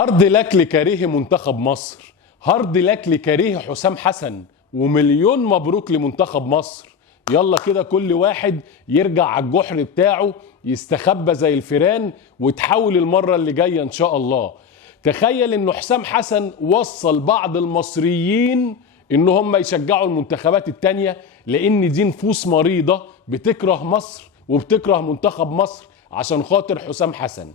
هارد لك لكريه منتخب مصر، هارد لك لكريه حسام حسن، ومليون مبروك لمنتخب مصر. يلا كده كل واحد يرجع على الجحر بتاعه يستخبى زي الفيران وتحاول المرة اللي جاية ان شاء الله. تخيل ان حسام حسن وصل بعض المصريين ان هم يشجعوا المنتخبات التانية، لان دي نفوس مريضة بتكره مصر وبتكره منتخب مصر عشان خاطر حسام حسن.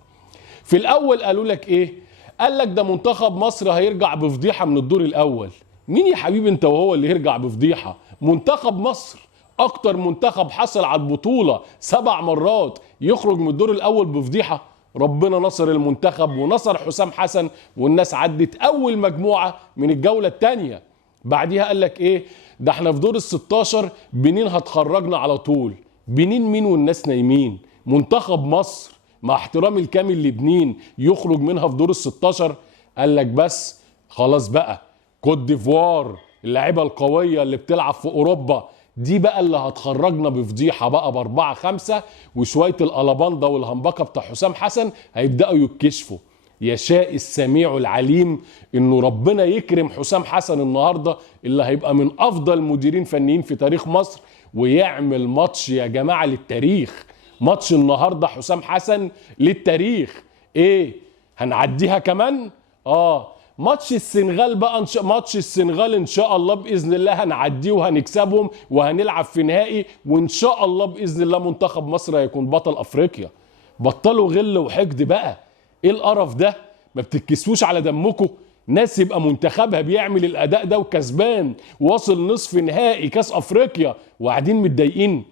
في الاول قالوا لك ايه؟ قال لك ده منتخب مصر هيرجع بفضيحه من الدور الاول. مين يا حبيبي انت وهو اللي يرجع بفضيحه؟ منتخب مصر اكتر منتخب حصل على البطوله 7 مرات يخرج من الدور الاول بفضيحه؟ ربنا نصر المنتخب ونصر حسام حسن، والناس عدت اول مجموعه من الجوله الثانيه. بعديها قال لك ايه؟ ده احنا في دور ال16 بنين هتخرجنا على طول. بنين مين والناس نايمين؟ منتخب مصر مع احترامي الكامل لبنين يخرج منها في دور ال16؟ قال لك بس خلاص بقى كوت ديفوار اللاعيبه القويه اللي بتلعب في اوروبا دي بقى اللي هتخرجنا بفضيحه بقى ب4-5، وشويه الالاباندا والهمبكه بتاع حسام حسن هيبداوا يتكشفوا. يشاء السميع العليم انه ربنا يكرم حسام حسن النهارده اللي هيبقى من افضل مديرين فنيين في تاريخ مصر، ويعمل ماتش يا جماعه للتاريخ. ماتش النهارده حسام حسن للتاريخ. ايه هنعديها كمان؟ ماتش السنغال بقى ماتش السنغال ان شاء الله باذن الله هنعديه وهنكسبهم وهنلعب في نهائي، وان شاء الله باذن الله منتخب مصر هيكون بطل افريقيا. بطلوا غل وحقد بقى. ايه القرف ده؟ ما بتتكسوش على دمكم؟ ناس يبقى منتخبها بيعمل الاداء ده وكسبان واصل نصف نهائي كاس افريقيا وقاعدين متضايقين.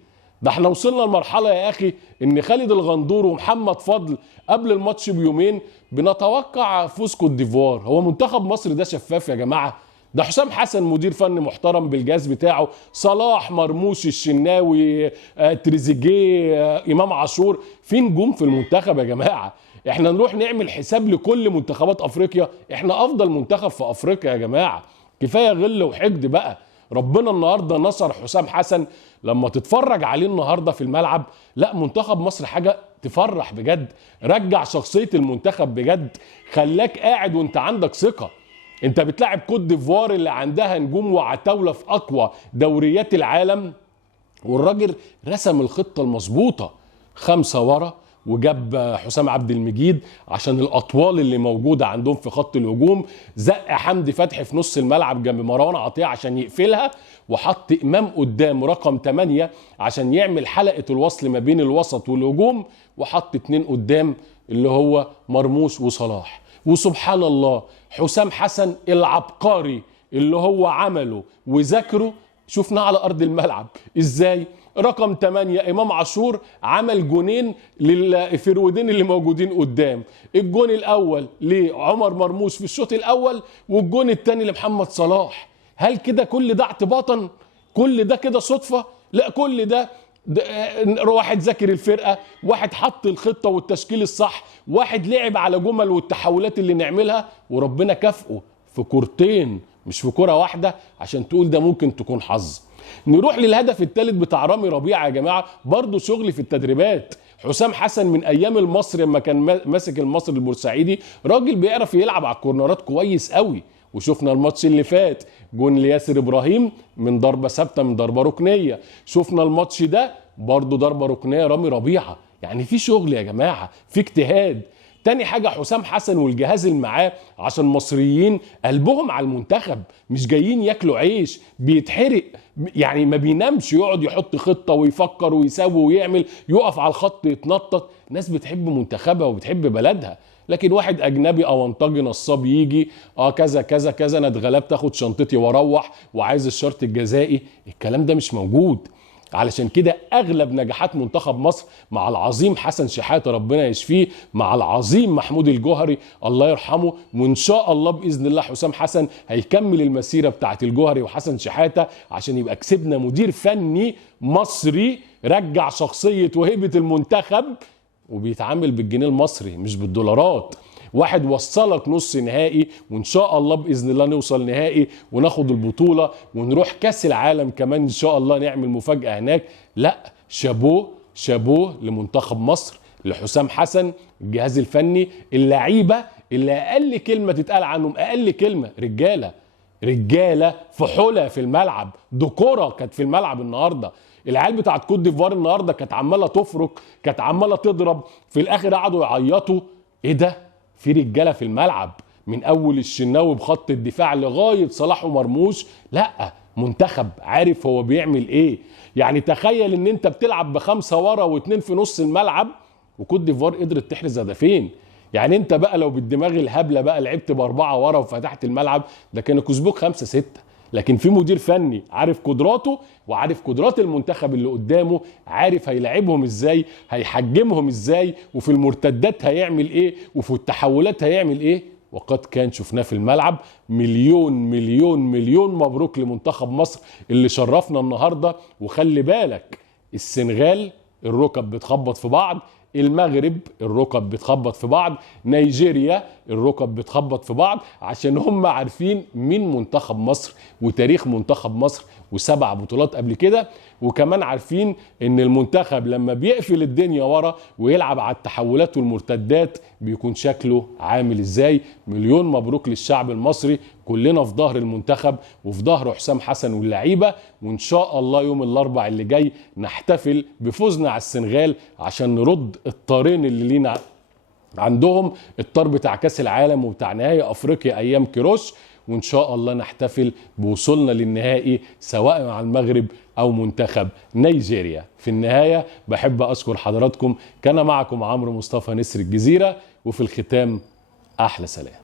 ده احنا وصلنا لمرحله يا اخي ان خالد الغندور ومحمد فضل قبل الماتش بيومين بنتوقع فوز كوت ديفوار. هو منتخب مصر ده شفاف يا جماعه؟ ده حسام حسن مدير فني محترم بالجهاز بتاعه، صلاح، مرموش، الشناوي، تريزيجيه، امام عاشور، في نجوم في المنتخب يا جماعه. احنا نروح نعمل حساب لكل منتخبات افريقيا؟ احنا افضل منتخب في افريقيا يا جماعه. كفايه غل وحقد بقى. ربنا النهارده نصر حسام حسن. لما تتفرج عليه النهارده في الملعب، لا منتخب مصر حاجه تفرح بجد. رجع شخصيه المنتخب بجد، خلاك قاعد وانت عندك ثقه. انت بتلاعب كوت ديفوار اللي عندها نجوم وعتاوله في اقوى دوريات العالم، والراجل رسم الخطه المظبوطه 5 ورا، وجاب حسام عبد المجيد عشان الاطوال اللي موجوده عندهم في خط الهجوم، زق حمدي فتحي في نص الملعب جنب مروان عطيه عشان يقفلها، وحط امام قدام رقم 8 عشان يعمل حلقه الوصل ما بين الوسط والهجوم، وحط 2 قدام اللي هو مرموش وصلاح. وسبحان الله حسام حسن العبقري اللي هو عمله وذاكره شفناه على ارض الملعب ازاي. رقم 8 امام عاشور عمل جونين للفرودين اللي موجودين قدام. الجون الاول لعمر مرموش في الشوط الاول، والجون الثاني لمحمد صلاح. هل كده كل ده اعتباطا؟ كل ده كده صدفه؟ لا، كل ده واحد ذاكر الفرقه، واحد حط الخطه والتشكيل الصح، واحد لعب على جمل والتحولات اللي نعملها، وربنا كافئه في كورتين مش في كرة واحدة عشان تقول ده ممكن تكون حظ. نروح للهدف الثالث بتاع رامي ربيعة يا جماعة، برضو شغل في التدريبات. حسام حسن من ايام المصري لما كان ماسك المصري البورسعيدي راجل بيعرف يلعب على الكورنرات كويس قوي. وشفنا الماتش اللي فات جون لياسر ابراهيم من ضربة ثابتة من ضربة ركنية. شفنا الماتش ده برضو ضربة ركنية رامي ربيعة. يعني في شغل يا جماعة، في اجتهاد. تاني حاجة حسام حسن والجهاز اللي معاه عشان مصريين قلبهم على المنتخب، مش جايين ياكلوا عيش بيتحرق. يعني ما بينامش، يقعد يحط خطة ويفكر ويسوي ويعمل، يقف على الخط يتنطط. ناس بتحب منتخبها وبتحب بلدها. لكن واحد اجنبي او انطاجي نصاب يجي كذا كذا كذا انا اتغلبت اخد شنطتي واروح وعايز الشرط الجزائي، الكلام ده مش موجود. علشان كده اغلب نجاحات منتخب مصر مع العظيم حسن شحاته ربنا يشفيه، مع العظيم محمود الجوهري الله يرحمه، وان شاء الله باذن الله حسام حسن هيكمل المسيره بتاعت الجوهري وحسن شحاته عشان يبقى كسبنا مدير فني مصري رجع شخصيه وهيبه المنتخب وبيتعامل بالجنيه المصري مش بالدولارات. واحد وصلك نص نهائي، وان شاء الله باذن الله نوصل نهائي وناخد البطوله ونروح كاس العالم كمان ان شاء الله نعمل مفاجاه هناك. لا، شابوه شابوه لمنتخب مصر، لحسام حسن، الجهاز الفني، اللعيبه اللي اقل كلمه تتقال عنهم، اقل كلمه، رجاله فحوله في الملعب، دكوره كانت في الملعب النهارده. العيال بتاعت كوت ديفوار النهارده كانت عماله تفرك، كانت عماله تضرب، في الاخر قعدوا يعيطوا. ايه ده؟ في رجاله في الملعب من اول الشناوي بخط الدفاع لغايه صلاح ومرموش. لا، منتخب عارف هو بيعمل ايه. يعني تخيل ان انت بتلعب بخمسه ورا واتنين في نص الملعب، وكوت ديفوار قدرت تحرز هدفين. يعني انت بقى لو بالدماغ الهبله بقى لعبت باربعه ورا وفتحت الملعب، ده كانوا كسبوك 5-6. لكن في مدير فني عارف قدراته وعارف قدرات المنتخب اللي قدامه، عارف هيلاعبهم ازاي، هيحجمهم ازاي، وفي المرتدات هيعمل ايه، وفي التحولات هيعمل ايه. وقد كان شفناه في الملعب. مليون مليون مليون مبروك لمنتخب مصر اللي شرفنا النهارده. وخلي بالك، السنغال الركب بتخبط في بعض، المغرب الركب بتخبط في بعض، نيجيريا الركب بتخبط في بعض، عشان هم عارفين مين منتخب مصر وتاريخ منتخب مصر و7 بطولات قبل كده. وكمان عارفين ان المنتخب لما بيقفل الدنيا ورا ويلعب على التحولات والمرتدات بيكون شكله عامل ازاي. مليون مبروك للشعب المصري، كلنا في ظهر المنتخب وفي ظهر حسام حسن واللعيبه. وان شاء الله يوم الاربع اللي جاي نحتفل بفوزنا على السنغال عشان نرد الطارين اللي لينا عندهم، الطار بتاع كاس العالم وبتاع نهائي افريقيا ايام كيروش. وان شاء الله نحتفل بوصولنا للنهائي سواء مع المغرب او منتخب نيجيريا. في النهايه بحب اشكر حضراتكم. كان معكم عمرو مصطفى، نسر الجزيره، وفي الختام احلى سلام.